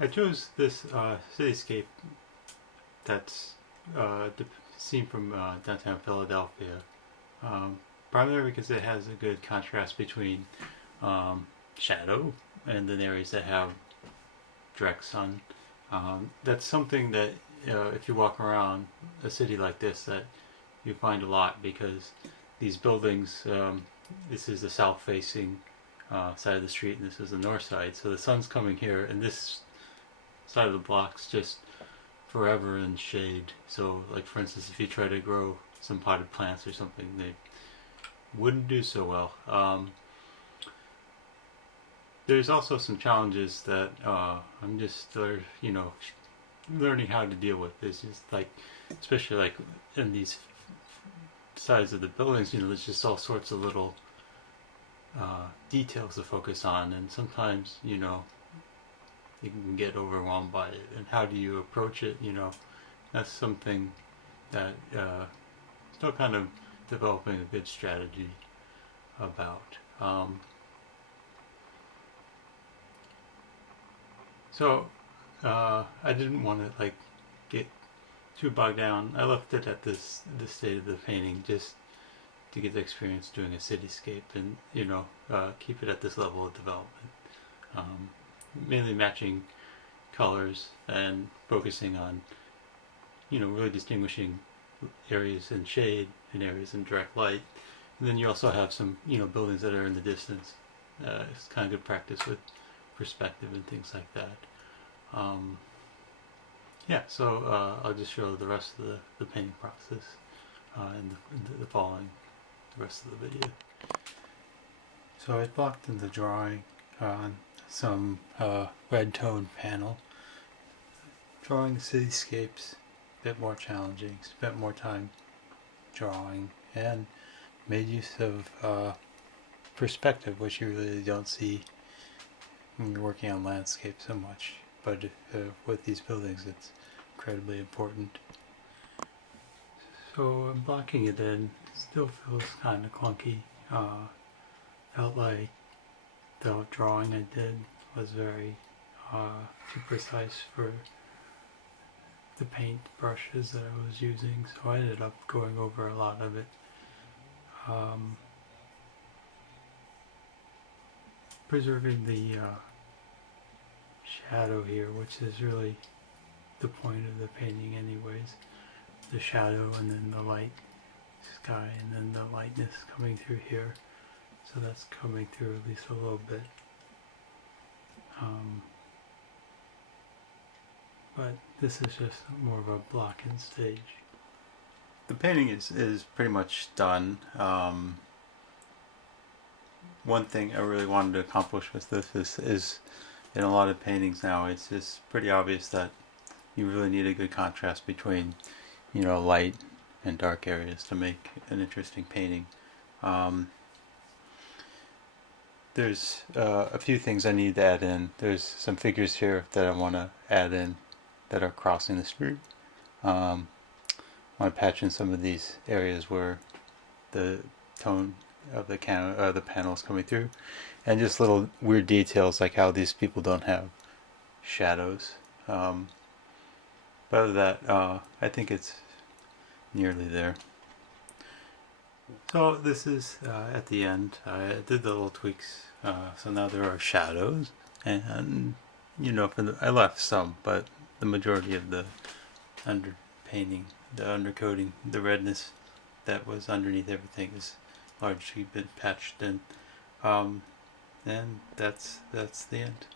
I chose this cityscape that's seen from downtown Philadelphia, um, primarily because it has a good contrast between shadow and then areas that have direct sun. That's something that if you walk around a city like this, that you find a lot because these buildings. This is the south-facing side of the street, and this is the north side. So the sun's coming here, and this side of the block's just forever in shade. So, like for instance, if you try to grow some potted plants or something, they wouldn't do so well. There's also some challenges that I'm just, learning how to deal with. It's just like, especially like in these sides of the buildings, there's just all sorts of little details to focus on, and sometimes, you can get overwhelmed by it. And how do you approach it? That's something that still kind of developing a good strategy about. So I didn't want to get too bogged down. I left it at this state of the painting just to get the experience doing a cityscape, and keep it at this level of development. Mainly matching colors and focusing on really distinguishing areas in shade and areas in direct light. And then you also have some buildings that are in the distance. It's kind of good practice with perspective and things like that. So I'll just show the rest of the painting process in the following, the rest of the video. So I blocked in the drawing on some red tone panel. Drawing cityscapes, a bit more challenging, spent more time drawing, and made use of perspective, which you really don't see when you're working on landscape so much. But with these buildings, it's incredibly important. So I'm blocking it in. It still feels kind of clunky. Felt like the drawing I did was very too precise for the paint brushes that I was using, so I ended up going over a lot of it. Preserving the shadow here, which is really the point of the painting anyways. The shadow and then the light sky and then the lightness coming through here. So that's coming through at least a little bit. But this is just more of a block-in stage. The painting is pretty much done. One thing I really wanted to accomplish with this is in a lot of paintings now, it's just pretty obvious that you really need a good contrast between, light and dark areas to make an interesting painting. There's a few things I need to add in. There's some figures here that I want to add in that are crossing the street. I want to patch in some of these areas where the tone of the panel is coming through, and just little weird details like how these people don't have shadows. But other than that, I think it's nearly there. So this is at the end. I did the little tweaks, so now there are shadows, and I left some, but the majority of the underpainting, the undercoating, the redness that was underneath everything is largely been patched in, and that's the end.